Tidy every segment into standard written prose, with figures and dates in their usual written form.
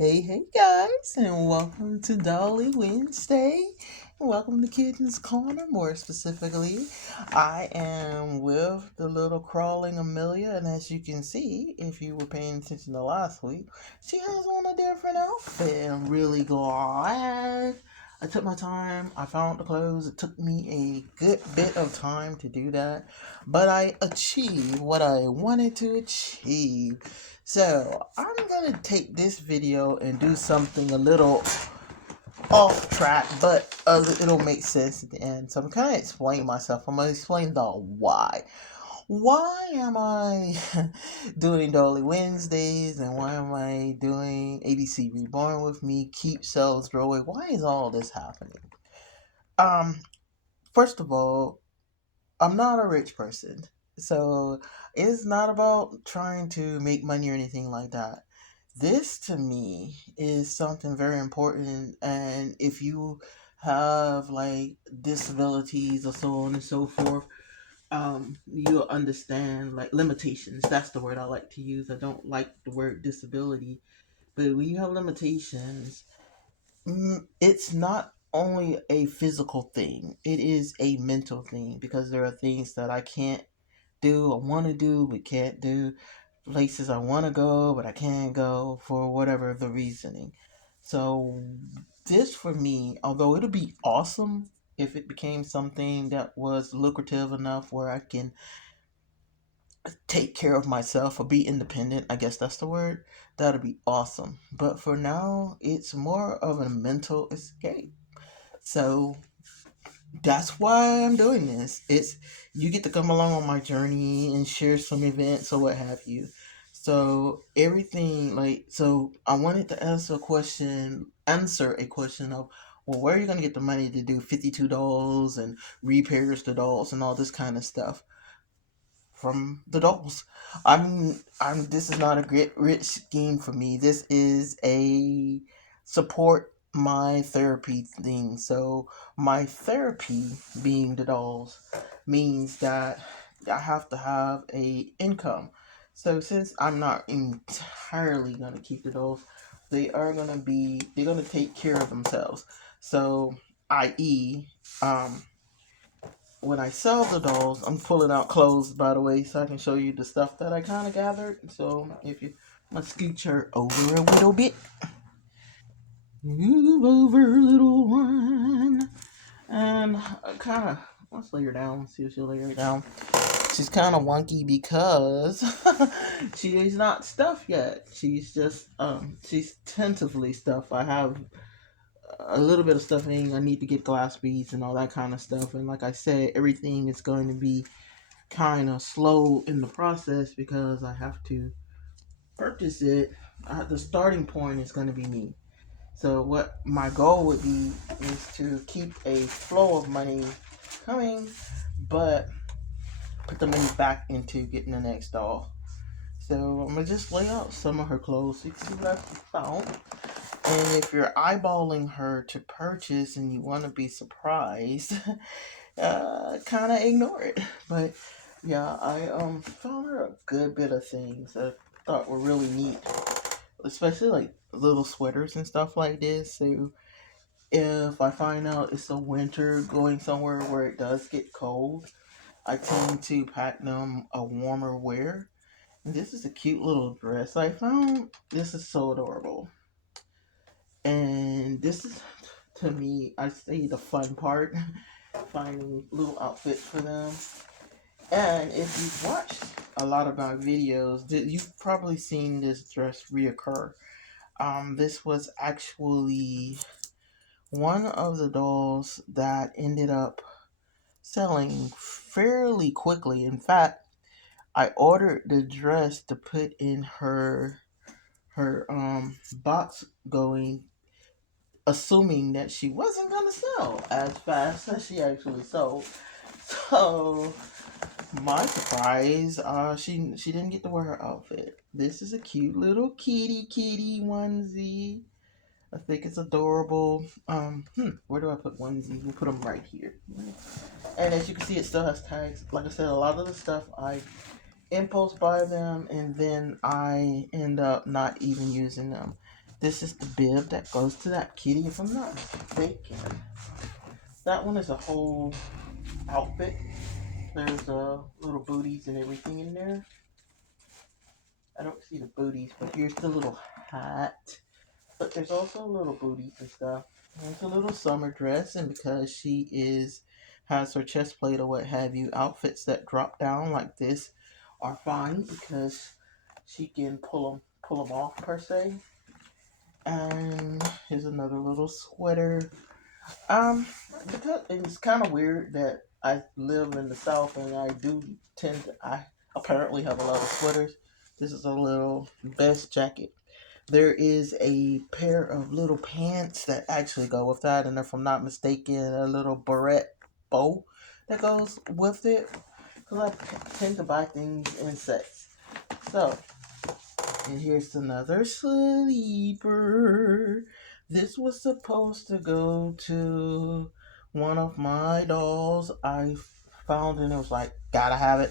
Hey guys, and welcome to Dolly Wednesday. And welcome to Kitten's Corner, more specifically. I am with the little crawling Amelia, and as you can see, if you were paying attention to last week, she has on a different outfit. I'm really glad I took my time. I found the clothes. It took me a good bit of time to do that, but I achieved what I wanted to achieve. So I'm gonna take this video and do something a little off track, but it'll make sense at the end. So I'm kind of explaining myself. I'm gonna explain the why. Why am I doing Dolly Wednesdays and why am I doing ABC Reborn with me? Keep sales growing. Why is all this happening? Um, First of all, I'm not a rich person, so it's not about trying to make money or anything like that. This to me is something very important, and if you have like disabilities or so on and so forth, you'll understand like limitations. That's the word I like to use. I don't like the word disability, but when you have limitations, it's not only a physical thing, it is a mental thing because there are things that I can't do, I want to do, but can't do, places I want to go, but I can't go for whatever the reasoning. So, this for me, although it'll be awesome if it became something that was lucrative enough where I can take care of myself or be independent, I guess that's the word, that'd be awesome. But for now, it's more of a mental escape. So that's why I'm doing this. It's you get to come along on my journey and share some events or what have you. So everything so I wanted to answer a question of well, where are you gonna get the money to do $52 and repairs to dolls and all this kind of stuff? From the dolls. I'm this is not a great rich scheme for me. This is a support my therapy thing. So my therapy being the dolls means that I have to have a income. So since I'm not entirely gonna keep the dolls, they're gonna take care of themselves. So i.e. um when I sell the dolls, I'm pulling out clothes, by the way, so I can show you the stuff that I kind of gathered. So if you, let's scoot her over a little bit. Move over, little one. And kind of, let's lay her down, see if she'll lay her down. She's kind of wonky because she is not stuffed yet. She's tentatively stuffed. I have a little bit of stuffing. I need to get glass beads and all that kind of stuff. And like I said, everything is going to be kind of slow in the process because I have to purchase it. The starting point is going to be me. So what my goal would be is to keep a flow of money coming, but put the money back into getting the next doll. So I'm gonna just lay out some of her clothes so you can see what I found. And if you're eyeballing her to purchase and you want to be surprised, kind of ignore it. But yeah, I found her a good bit of things that I thought were really neat, especially like little sweaters and stuff like this. So if I find out it's a winter going somewhere where it does get cold, I tend to pack them a warmer wear. And this is a cute little dress I found. This is so adorable. And this is, to me, I say the fun part, finding little outfits for them. And if you've watched a lot of my videos, you've probably seen this dress reoccur. This was actually one of the dolls that ended up selling fairly quickly. In fact, I ordered the dress to put in her box going, assuming that she wasn't gonna sell as fast as she actually sold. So my surprise, she didn't get to wear her outfit. This is a cute little kitty onesie. I think it's adorable. Where do I put onesie? We'll put them right here. And as you can see, it still has tags. Like I said, a lot of the stuff I impulse buy them, and then I end up not even using them. This is the bib that goes to that kitty, if I'm not mistaken. That one is a whole outfit. There's little booties and everything in there. I don't see the booties, but here's the little hat. But there's also little booties and stuff. There's a little summer dress, and because she is has her chest plate or what have you, outfits that drop down like this are fine because she can pull them off per se. And here's another little sweater. Because it's kind of weird that I live in the South and I apparently have a lot of sweaters. This is a little best jacket. There is a pair of little pants that actually go with that, and if I'm not mistaken, a little barrette bow that goes with it. Because I tend to buy things in sets. So, and here's another sleeper. This was supposed to go to one of my dolls I found, and it was like, gotta have it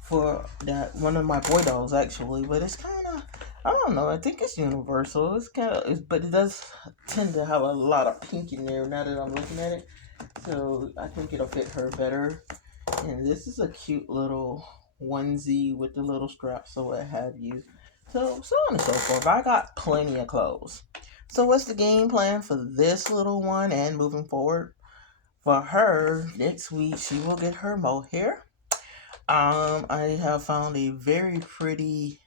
for that one of my boy dolls actually. But it's kind of, I don't know. I think it's universal. It's kind of, but it does tend to have a lot of pink in there. Now that I'm looking at it, so I think it'll fit her better. And this is a cute little onesie with the little straps or what have you. So on and so forth. I got plenty of clothes. So what's the game plan for this little one and moving forward? For her, next week she will get her mohair. I have found a very pretty.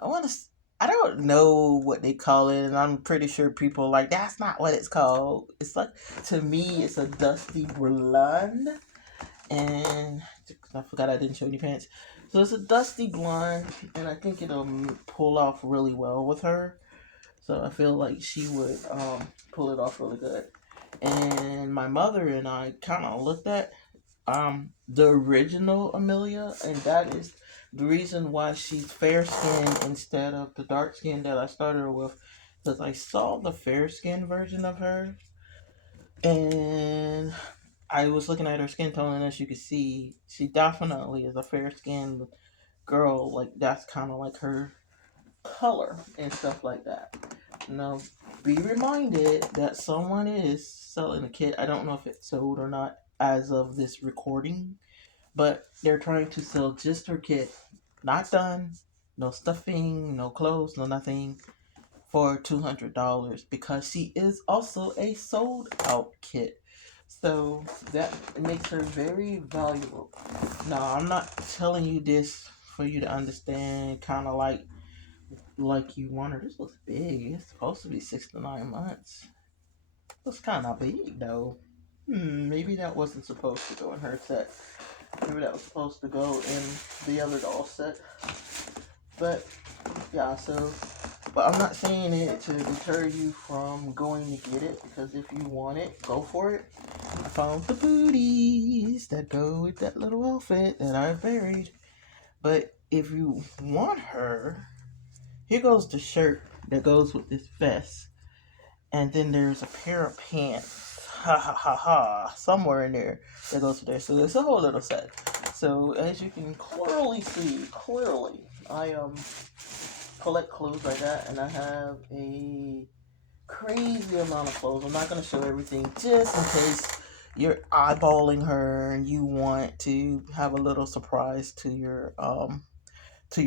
I want to. I don't know what they call it, and I'm pretty sure people are like that's not what it's called. It's like to me, it's a dusty blonde, and I forgot I didn't show any pants. So it's a dusty blonde, and I think it'll pull off really well with her. So I feel like she would pull it off really good. And my mother and I kind of looked at the original Amelia, and that is the reason why she's fair skinned instead of the dark skin that I started her with. Because I saw the fair skinned version of her, and I was looking at her skin tone, and as you can see, she definitely is a fair skinned girl. Like, that's kind of like her color and stuff like that. Now, be reminded that someone is selling a kit. I don't know if it's sold or not as of this recording, but they're trying to sell just her kit, not done, no stuffing, no clothes, no nothing, for $200 because she is also a sold out kit. So that makes her very valuable. Now, I'm not telling you this for you to understand, kind of like you want her. This looks big. It's supposed to be 6 to 9 months. Looks kind of big though. Maybe that wasn't supposed to go in her set. Maybe that was supposed to go in the other doll set. But yeah, but I'm not saying it to deter you from going to get it because if you want it, go for it. I found the booties that go with that little outfit that I buried. But if you want her, here goes the shirt that goes with this vest. And then there's a pair of pants. Ha ha ha ha. Somewhere in there that goes with there. So there's a whole little set. So as you can clearly see, I collect clothes like that, and I have a crazy amount of clothes. I'm not gonna show everything just in case you're eyeballing her and you want to have a little surprise to your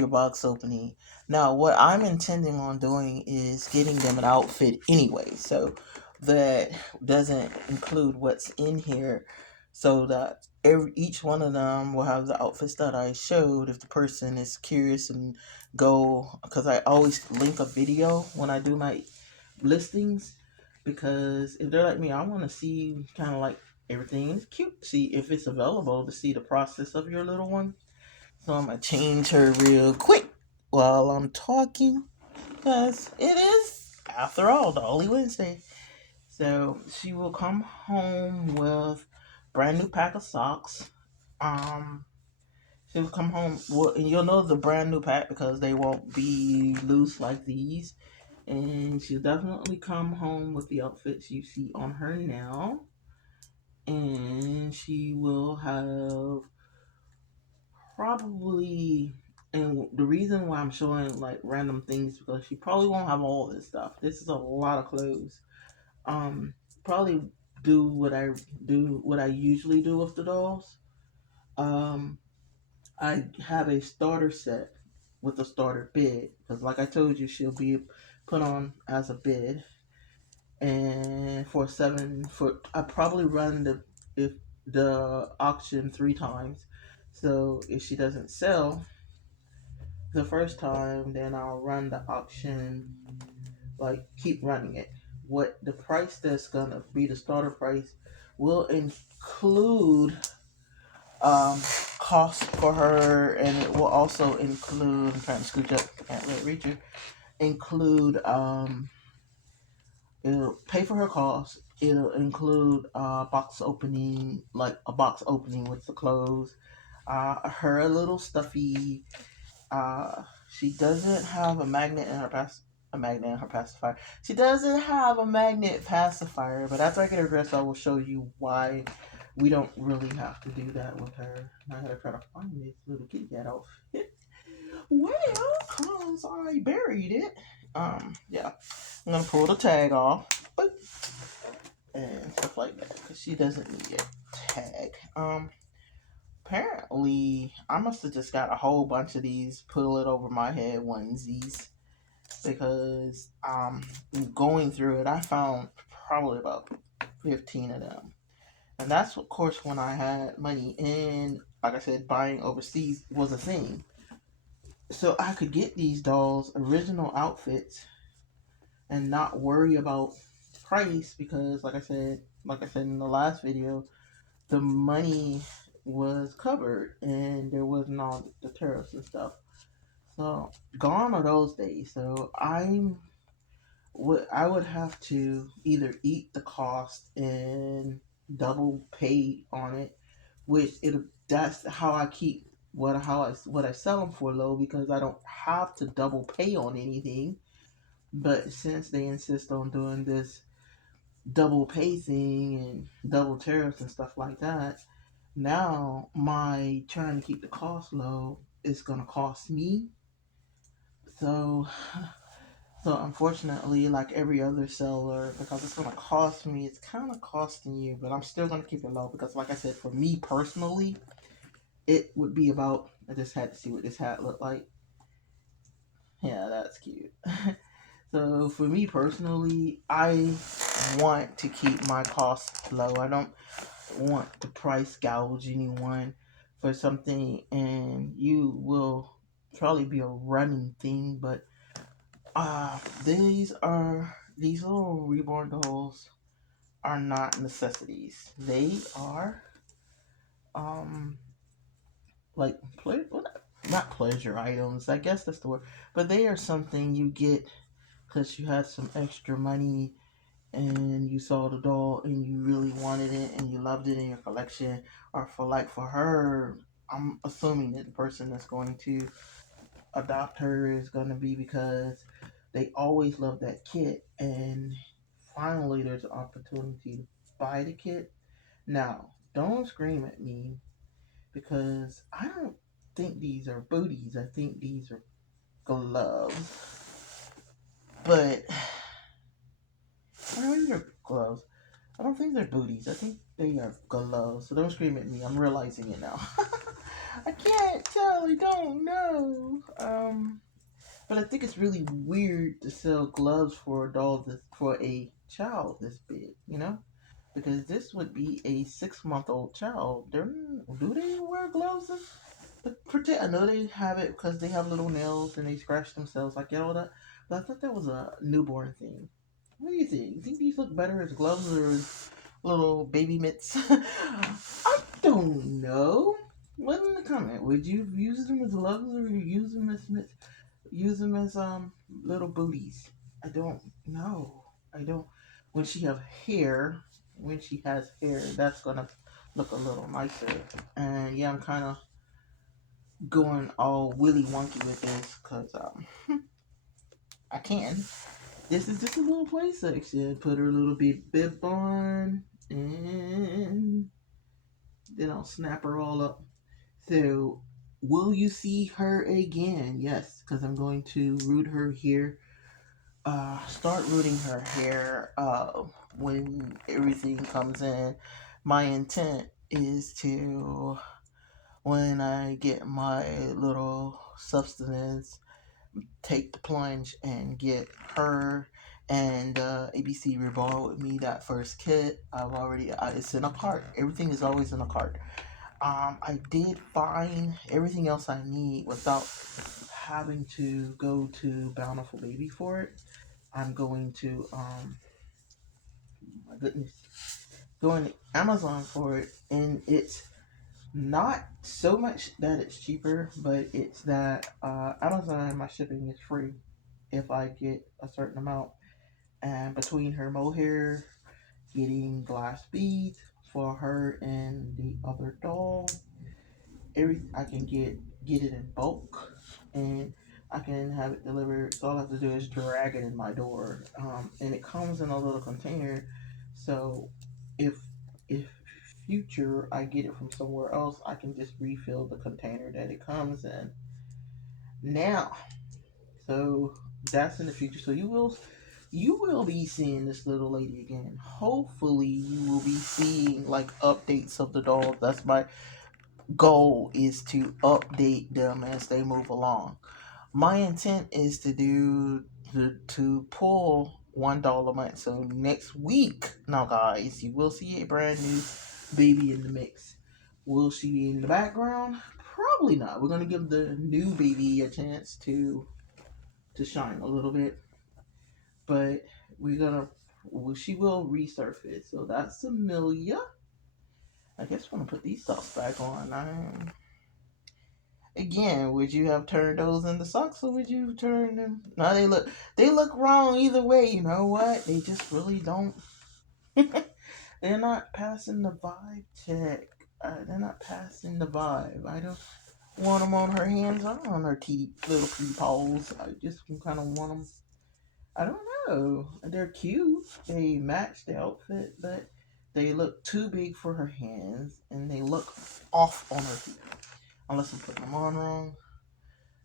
box opening. Now, what I'm intending on doing is getting them an outfit anyway, so that doesn't include what's in here, so that each one of them will have the outfits that I showed if the person is curious and go, because I always link a video when I do my listings, because if they're like me, I want to see kind of like everything. It's cute to see if it's available to see the process of your little one. So I'm gonna change her real quick while I'm talking, because it is, after all, Dolly Wednesday. So she will come home with brand new pack of socks. Um, she will come home. Well, and you'll know the brand new pack because they won't be loose like these. And she'll definitely come home with the outfits you see on her now. And she will have probably And the reason why I'm showing like random things because she probably won't have all this stuff. This is a lot of clothes. Um, Probably do what I usually do with the dolls. Um, I have a starter set with a starter bed because, like I told you, she'll be put on as a bed. And for 7 foot, I probably run the auction 3 times. So if she doesn't sell the first time, then I'll run the auction, like keep running it. What the price that's gonna be the starter price will include um, cost for her, and it will also include. I'm trying to scooch up, can't really reach you. Include it'll pay for her costs. It'll include box opening, like a box opening with the clothes. Her little stuffy. Uh, she doesn't have a magnet in her pacifier. She doesn't have a magnet pacifier, but after I get her dressed, I will show you why we don't really have to do that with her. I gotta try to find this little kitty cat outfit. Well, cause I buried it. Yeah, I'm gonna pull the tag off, boop, and stuff like that, because she doesn't need a tag. Apparently, I must have just got a whole bunch of these pull it over my head onesies because going through it, I found probably about 15 of them. And that's, of course, when I had money. And like I said, buying overseas was a thing. So I could get these dolls original outfits and not worry about price because, like I said in the last video, the money was covered and there wasn't all the tariffs and stuff. So gone are those days. So I would have to either eat the cost and double pay on it, which it that's how I keep what I sell them for low because I don't have to double pay on anything. But since they insist on doing this double pay thing and double tariffs and stuff like that, now my trying to keep the cost low is gonna cost me. So so unfortunately, like every other seller, because it's gonna cost me, it's kind of costing you, but I'm still gonna keep it low because, like I said, for me personally, it would be about. I just had to see what this hat looked like. Yeah, that's cute. So for me personally, I want to keep my costs low. I don't want to price gouge anyone for something, and you will probably be a running thing. But these little reborn dolls are not necessities. They are um like well, not pleasure items. I guess that's the word, but they are something you get because you had some extra money and you saw the doll and you really wanted it and you loved it in your collection, or for her, I'm assuming that the person that's going to adopt her is going to be because they always love that kit and finally there's an opportunity to buy the kit. Now, don't scream at me because I don't think these are booties. I think these are gloves. But I don't think they're gloves. I don't think they're booties. I think they are gloves. So don't scream at me. I'm realizing it now. I can't tell. I don't know. But I think it's really weird to sell gloves for a doll for a child this big. Because this would be a 6-month-old child. Do they wear gloves? I know they have it because they have little nails and they scratch themselves. I get all that, but I thought that was a newborn thing. What do you think? You think these look better as gloves or as little baby mitts? I don't know. Let in the comment. Would you use them as gloves or use them as mitts? Use them as little booties? I don't know. I don't. When she have hair, when she has hair, that's gonna look a little nicer. And yeah, I'm kind of going all willy wonky with this because I can. This is just a little play section. Put her little bib on, and then I'll snap her all up. So will you see her again? Yes, because I'm going to root her here. Start rooting her hair when everything comes in. My intent is to, when I get my little substance, take the plunge and get her and ABC Reborn with me that first kit. It's in a cart. Everything is always in a cart. I did find everything else I need without having to go to Bountiful Baby for it. I'm going to my goodness, going to Amazon for it, and it's not so much that it's cheaper, but it's that Amazon, my shipping is free if I get a certain amount. And between her mohair, getting glass beads for her and the other doll, I can get it in bulk, and I can have it delivered. So all I have to do is drag it in my door, and it comes in a little container. So if if future I get it from somewhere else, I can just refill the container that it comes in. Now, so that's in the future. So you will be seeing this little lady again. Hopefully, you will be seeing like updates of the dolls. That's my goal, is to update them as they move along. My intent is to do to pull $1 a month. So next week, now guys, you will see a brand new baby in the mix. Will she be in the background? Probably not. We're gonna give the new baby a chance to shine a little bit, but we're gonna well, she will resurface. So that's Amelia. I guess we're gonna put these socks back on. Again, would you have turned those into socks or would you turn them? No, they look wrong either way. You know what? They just really don't. They're not passing the vibe check. They're not passing the vibe. I don't want them on her hands or on her little pee paws. I just kind of want them. I don't know. They're cute. They match the outfit, but they look too big for her hands and they look off on her feet. Unless I'm putting them on wrong.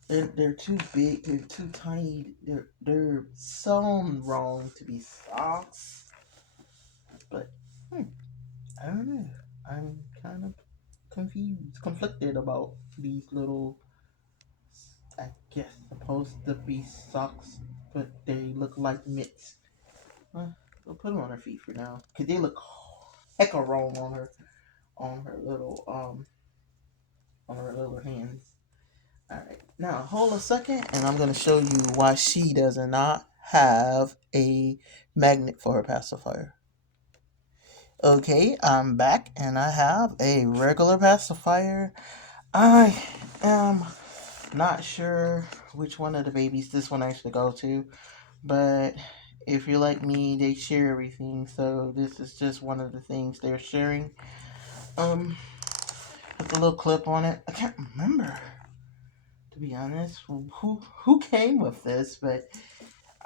They're too big. They're too tiny. They're sewn wrong to be socks. But I don't know. I'm kind of confused, conflicted about these little. I guess supposed to be socks, but they look like mitts. We'll put them on her feet for now, cause they look hecka wrong on her little hands. All right, now hold a second, and I'm gonna show you why she does not have a magnet for her pacifier. Okay, I'm back, and I have a regular pacifier. I am not sure which one of the babies this one actually go to, but if you're like me, they share everything. So this is just one of the things they're sharing. Um, with a little clip on it. I can't remember, to be honest, who came with this, but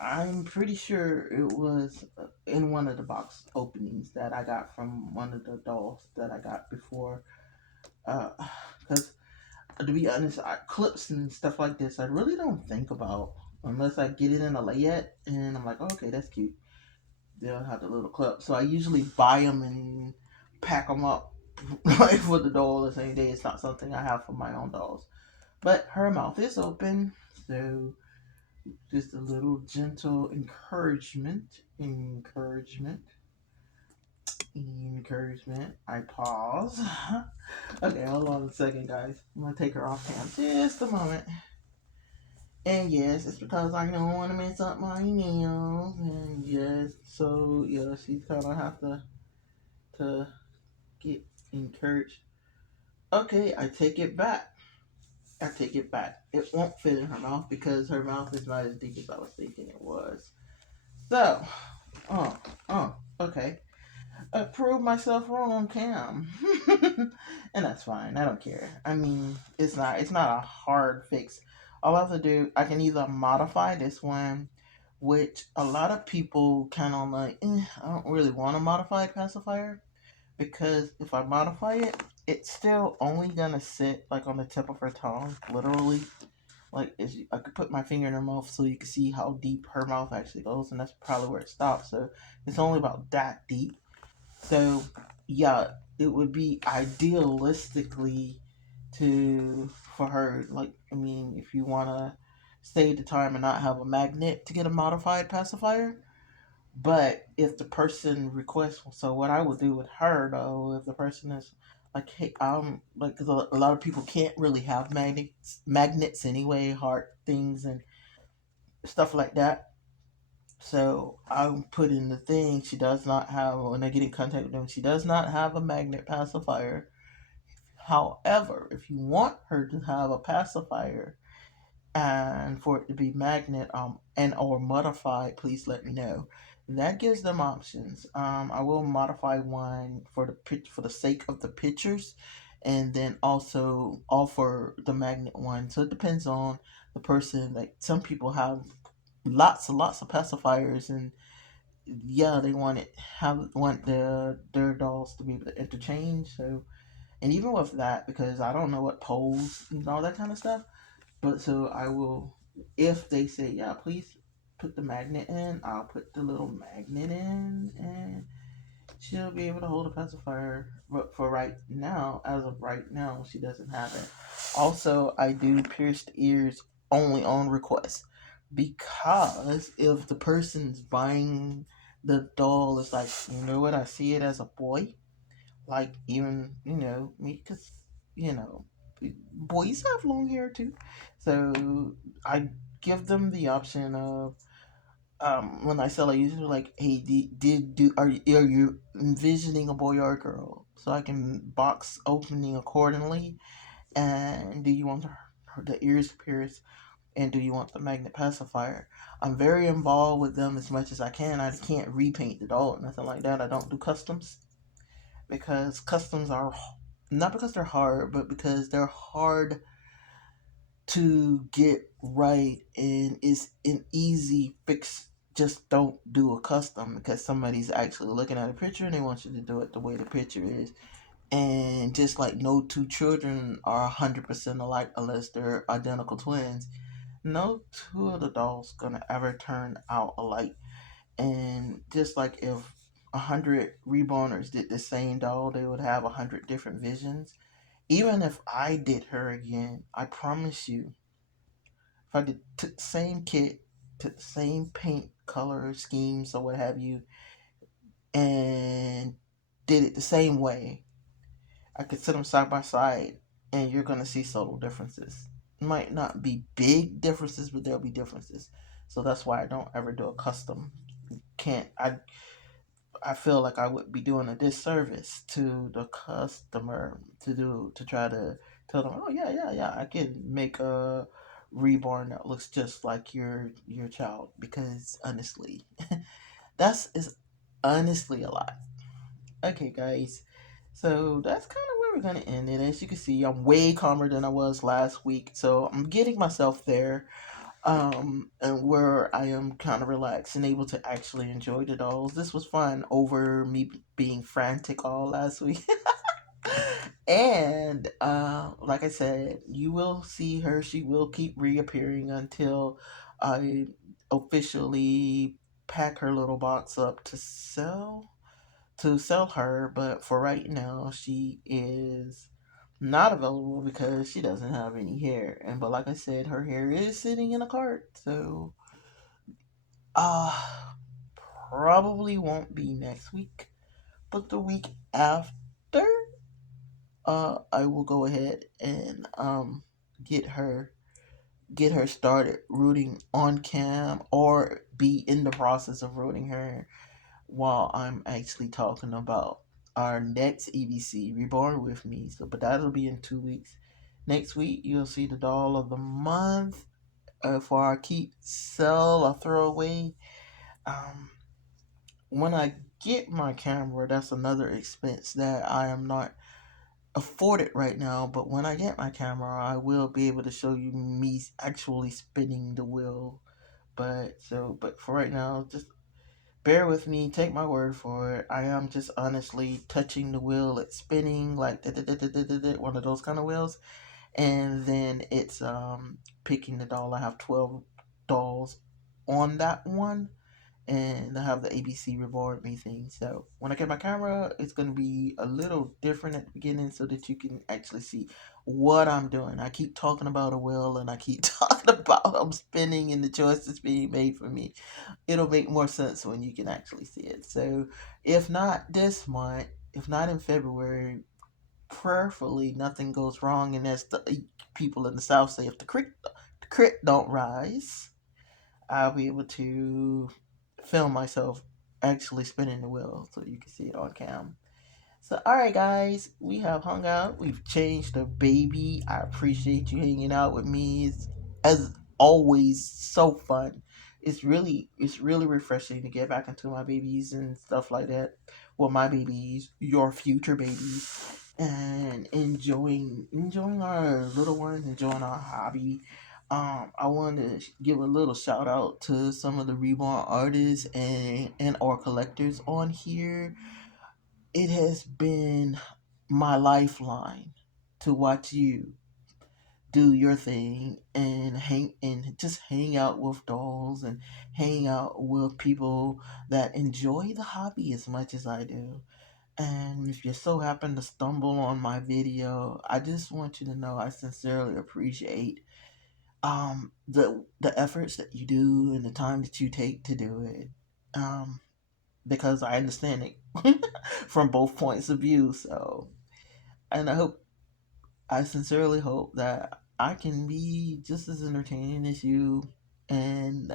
I'm pretty sure it was in one of the box openings that I got from one of the dolls that I got before. Because to be honest, clips and stuff like this, I really don't think about unless I get it in a layette and I'm like, oh, okay, that's cute. They'll have the little clip. So I usually buy them and pack them up like for the doll the same day. It's not something I have for my own dolls. But her mouth is open, so just a little gentle encouragement. I pause. Okay, hold on a second, guys. I'm gonna take her off cam just a moment. And yes, it's because I don't want to mess up my nails, and yes, so yeah, she's gonna have to get encouraged. Okay, I take it back. I take it back. It won't fit in her mouth because her mouth is not as deep as I was thinking it was. So, oh, okay. I proved myself wrong on cam, and that's fine. I don't care. I mean, it's not a hard fix. All I have to do, I can either modify this one, which a lot of people kind of like. I don't really want a modified pacifier because if I modify it, it's still only gonna sit like on the tip of her tongue, literally. Like I could put my finger in her mouth so you can see how deep her mouth actually goes, and that's probably where it stops. So it's only about that deep. So yeah, it would be idealistically to for her. Like I mean, if you wanna save the time and not have a magnet to get a modified pacifier. But if the person requests, so what I would do with her though, if the person is like, hey, like, 'cause a lot of people can't really have magnets anyway, heart things and stuff like that. So I put in the thing she does not have when I get in contact with them. She does not have a magnet pacifier. However, if you want her to have a pacifier, and for it to be magnet and or modified, please let me know. That gives them options. I will modify one for for the sake of the pictures, and then also offer the magnet one. So it depends on the person. Like some people have lots and lots of pacifiers, and yeah, they want their dolls to be able to interchange. So and even with that, because I don't know what poles and all that kind of stuff. But so I will, if they say, yeah, please put the magnet in, I'll put the little magnet in and she'll be able to hold a pacifier. But for right now, as of right now, she doesn't have it. Also, I do pierced ears only on request because if the person's buying the doll is like, you know what, I see it as a boy, like even me, because you know boys have long hair too, so I give them the option of when I sell, I usually like, hey, are you envisioning a boy or a girl, so I can box opening accordingly. And do you want the ears pierced, and do you want the magnet pacifier? I'm very involved with them as much as I can. I can't repaint the doll or nothing like that. I don't do customs because customs are not because they're hard, but because they're hard to get right, and it's an easy fix. Just don't do a custom because somebody's actually looking at a picture and they want you to do it the way the picture is. And just like no two children are 100% alike unless they're identical twins, no two of the dolls gonna ever turn out alike. And just like if 100 reborners did the same doll, they would have 100 different visions. Even if I did her again, I promise you, if I did took the same kit, took the same paint color schemes or what have you, and did it the same way, I could set them side by side, and you're gonna see subtle differences. Might not be big differences, but there'll be differences. So that's why I don't ever do a custom. Can't I feel like I would be doing a disservice to the customer to try to tell them, oh yeah, yeah, yeah, I can make a reborn that looks just like your child, because honestly, that's is honestly a lot. Okay, guys, so that's kind of where we're gonna end it. As you can see, I'm way calmer than I was last week, so I'm getting myself there, and where I am kind of relaxed and able to actually enjoy the dolls. This was fun over me being frantic all last week. And like I said, you will see her. She will keep reappearing until I officially pack her little box up to sell her. But for right now, she is not available because she doesn't have any hair. And but like I said, her hair is sitting in a cart, so uh probably won't be next week, but the week after, I will go ahead and get her get her started rooting on cam, or be in the process of rooting her while I'm actually talking about our next EBC, Reborn with Me. So, but that'll be in 2 weeks. Next week, you'll see the doll of the month for our keep, sell, or throw away. Um, when I get my camera, that's another expense that I am not afforded right now. But when I get my camera, I will be able to show you me actually spinning the wheel. But for right now, just bear with me, take my word for it. I am just honestly touching the wheel. It's spinning like one of those kind of wheels, and then it's picking the doll. I have 12 dolls on that one, and I have the ABC Reborn Me thing. So when I get my camera, it's going to be a little different at the beginning so that you can actually see what I'm doing. I keep talking about a wheel and I keep talking about I'm spinning and the choices being made for me. It'll make more sense when you can actually see it. So if not this month, if not in February, prayerfully nothing goes wrong. And as the people in the South say, if the creek don't rise, I'll be able to film myself actually spinning the wheel so you can see it on cam. So, all right, guys, we have hung out. We've changed the baby. I appreciate you hanging out with me. It's, as always, so fun. It's really refreshing to get back into my babies and stuff like that. Well, my babies, your future babies, and enjoying our little ones, enjoying our hobby. I want to give a little shout out to some of the reborn artists and or collectors on here. It has been my lifeline to watch you do your thing and just hang out with dolls and hang out with people that enjoy the hobby as much as I do. And if you so happen to stumble on my video, I just want you to know I sincerely appreciate the efforts that you do and the time that you take to do it. Um because I understand it from both points of view. So, and I sincerely hope that I can be just as entertaining as you, and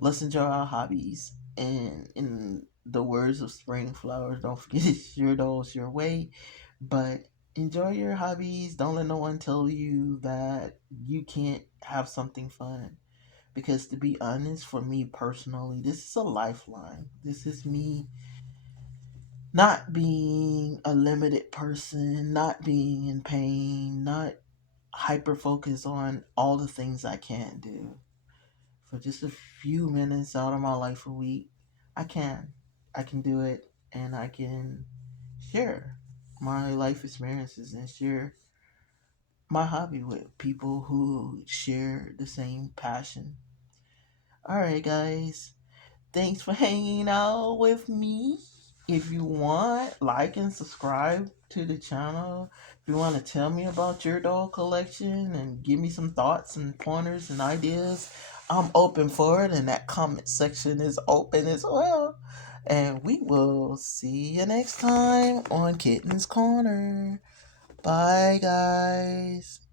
let's enjoy our hobbies. And in the words of Spring Flowers, don't forget it's your dolls your way, but enjoy your hobbies. Don't let no one tell you that you can't have something fun. Because to be honest, for me personally, this is a lifeline. This is me not being a limited person, not being in pain, not hyper focused on all the things I can't do. For just a few minutes out of my life a week, I can. I can do it and I can share my life experiences and share my hobby with people who share the same passion. All right, guys. Thanks for hanging out with me. If you want, like and subscribe to the channel. If you want to tell me about your doll collection and give me some thoughts and pointers and ideas, I'm open for it, and that comment section is open as well. And we will see you next time on Kitten's Corner. Bye, guys.